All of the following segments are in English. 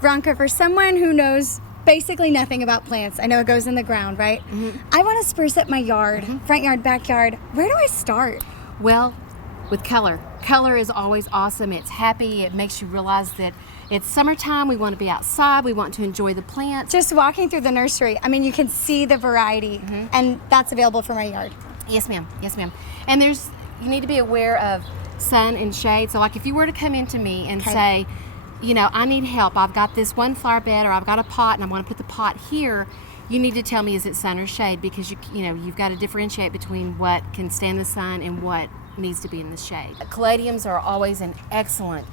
Veronica, for someone who knows basically nothing about plants, I know it goes in the ground, right? I want to spruce up my yard, front yard, backyard. Where do I start? Well, with color. Color is always awesome. It's happy. It makes you realize that it's summertime. We want to be outside. We want to enjoy the plants. Just walking through the nursery, I mean, you can see the variety, and that's available for my yard. Yes, ma'am. Yes, ma'am. And you need to be aware of sun and shade. So like if you were to come into me and say, you know, I need help. I've got this one flower bed, or I've got a pot and I want to put the pot here. You need to tell me, is it sun or shade? Because you've got to differentiate between what can stand the sun and what needs to be in the shade. Caladiums are always an excellent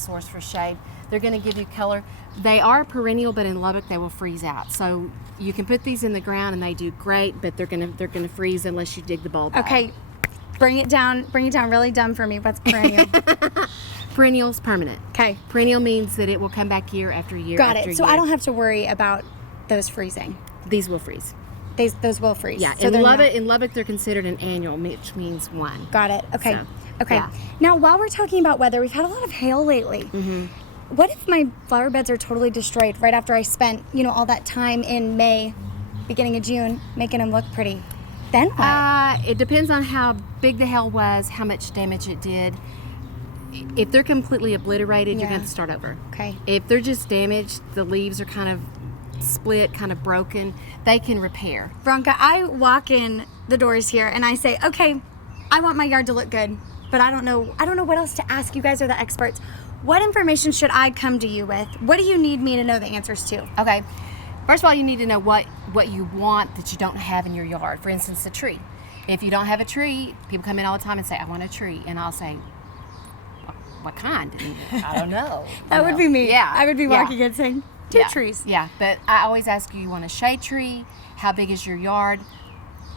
source for shade. They're going to give you color. They are perennial, but in Lubbock they will freeze out. So you can put these in the ground and they do great, but they're going to freeze unless you dig the bulb out. Okay, bring it down really dumb for me. What's perennial? Perennial's permanent. Okay. Perennial means that it will come back year after year. Got after it. So year. I don't have to worry about those freezing. These will freeze. Those will freeze. Yeah. So in Lubbock, they're considered an annual, which means one. Got it. Okay. So, okay. yeah. Now, while we're talking about weather, we've had a lot of hail lately. What if my flower beds are totally destroyed right after I spent, all that time in May, beginning of June, making them look pretty? Then what? It depends on how big the hail was, how much damage it did. If they're completely obliterated, you're going to have to start over. Okay. If they're just damaged, the leaves are kind of split, kind of broken, they can repair. Veronica, I walk in the doors here and I say, okay, I want my yard to look good, but I don't know what else to ask. You guys are the experts. What information should I come to you with? What do you need me to know the answers to? Okay. First of all, you need to know what you want that you don't have in your yard. For instance, a tree. If you don't have a tree, people come in all the time and say, I want a tree. And I'll say, what kind? And I don't know. That would be me. Yeah. I would be walking in saying, two trees. Yeah, but I always ask you want a shade tree? How big is your yard?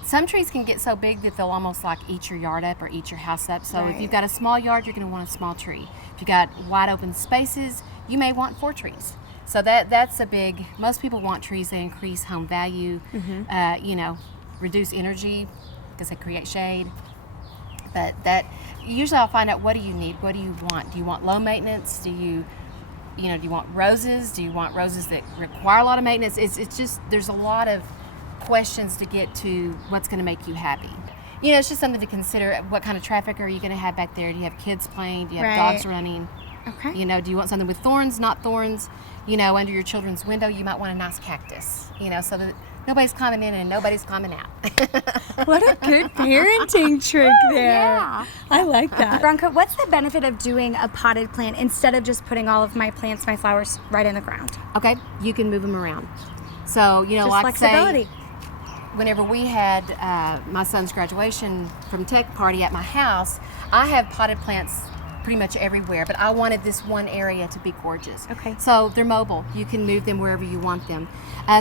Some trees can get so big that they'll almost like eat your yard up or eat your house up. So if you've got a small yard, you're going to want a small tree. If you've got wide open spaces, you may want 4 trees. So that's a big, most people want trees. They increase home value, reduce energy because they create shade. But usually I'll find out, what do you need? What do you want? Do you want low maintenance? Do you want roses? Do you want roses that require a lot of maintenance? It's just, there's a lot of questions to get to what's going to make you happy. It's just something to consider. What kind of traffic are you going to have back there? Do you have kids playing? Do you have dogs running? Okay. Do you want something with thorns, not thorns? Under your children's window, you might want a nice cactus, so that nobody's climbing in and nobody's climbing out. What a good parenting trick there. Yeah. I like that. Veronica, what's the benefit of doing a potted plant instead of just putting all of my plants, my flowers, right in the ground? Okay, you can move them around. So, just like flexibility. say, whenever we had my son's graduation from tech party at my house, I have potted plants pretty much everywhere, but I wanted this one area to be gorgeous. Okay. So they're mobile. You can move them wherever you want them.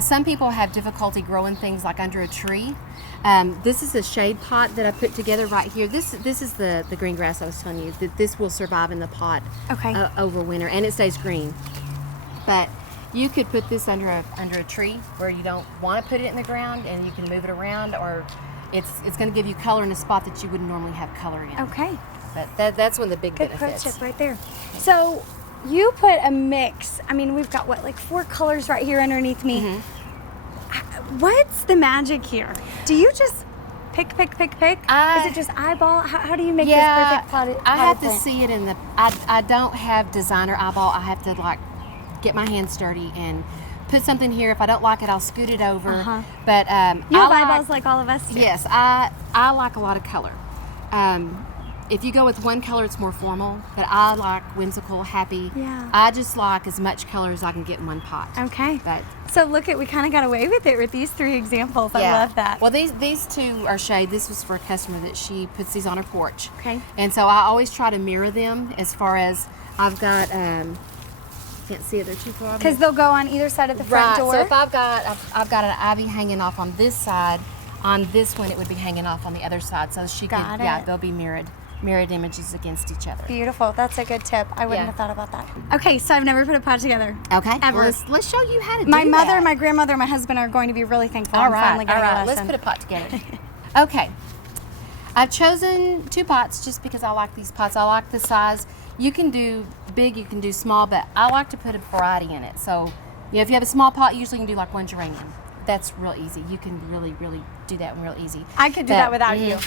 Some people have difficulty growing things like under a tree. This is a shade pot that I put together right here. This is the green grass I was telling you, that this will survive in the pot over winter, and it stays green. But you could put this under a tree where you don't want to put it in the ground, and you can move it around, or it's going to give you color in a spot that you wouldn't normally have color in. Okay. But that's one of the big Good benefits. pro tip right there. So you put a mix. I mean, we've got like 4 colors right here underneath me. What's the magic here? Do you just pick? Is it just eyeball? How do you make this perfect potted I have plant? to see it in the. I don't have designer eyeball. I have to get my hands dirty and put something here. If I don't like it, I'll scoot it over. But you have eyeballs like all of us do. Yes, I like a lot of color. If you go with one color, it's more formal, but I like whimsical, happy. Yeah. I just like as much color as I can get in one pot. Okay. But so we kind of got away with it with these 3 examples. I love that. Well, these 2 are shade. This was for a customer that she puts these on her porch. Okay. And so I always try to mirror them as far as I've got, can't see it, they're too far. Because they'll go on either side of the front door. So if I've got an ivy hanging off on this side, on this one it would be hanging off on the other side. So she Got can, it. they'll be mirrored images against each other. Beautiful. That's a good tip. I wouldn't have thought about that. Okay, so I've never put a pot together. Okay. Ever. Well, let's show you how to do My mother, that. my grandmother, my husband are going to be really thankful. All I'm right. finally getting a Let's lesson. put a pot together. Okay. I've chosen 2 pots just because I like these pots. I like the size. You can do big, you can do small, but I like to put a variety in it. So, if you have a small pot, usually you can do like one geranium. That's real easy. You can really, really do that one real easy. I could do that without you.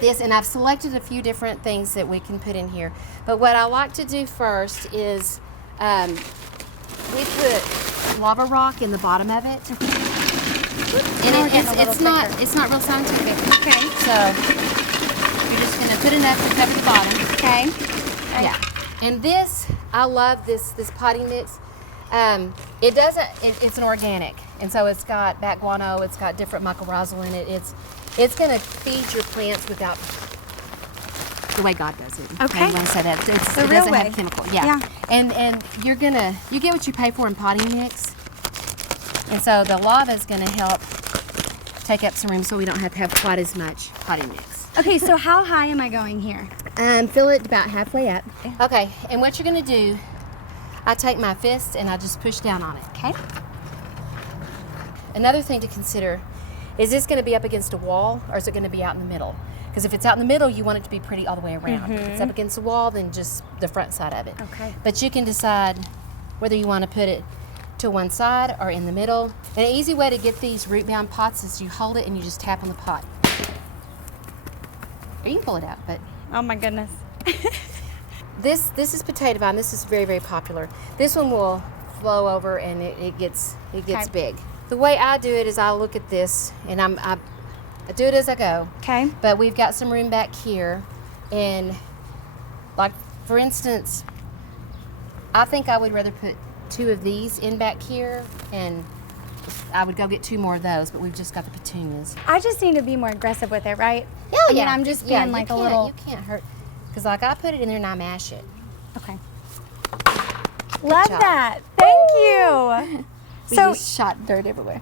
This, and I've selected a few different things that we can put in here. But what I like to do first is we put lava rock in the bottom of it. And it's not real scientific. Okay. So you're just gonna put enough to cover the bottom. Okay. Yeah. And this, I love this potting mix. It's an organic, and so it's got bat guano, it's got different mycorrhizal in it. It's gonna feed your plants without the way God does it. Okay. I want to say that it real doesn't way. have chemical. Yeah. And you get what you pay for in potting mix, and so the lava is gonna help take up some room, so we don't have to have quite as much potting mix. Okay, so how high am I going here? Fill it about halfway up. Okay, and what you're gonna do, I take my fist and I just push down on it. Okay. Another thing to consider, is this gonna be up against a wall or is it gonna be out in the middle? Because if it's out in the middle, you want it to be pretty all the way around. If it's up against the wall, then just the front side of it. Okay. But you can decide whether you wanna put it to one side or in the middle. And an easy way to get these root bound pots is you hold it and you just tap on the pot. Or you can pull it out, but Oh my goodness. This is potato vine. This is very, very popular. This one will flow over and it gets Okay. big. The way I do it is I look at this and I do it as I go. Okay. But we've got some room back here, and like for instance, I think I would rather put 2 of these in back here, and I would go get 2 more of those. But we've just got the petunias. I just need to be more aggressive with it, right? Oh I mean, I'm just being like a little. You can't hurt, because like I put it in there and I mash it. Okay. Love job. that. Thank you. We So just shot dirt everywhere.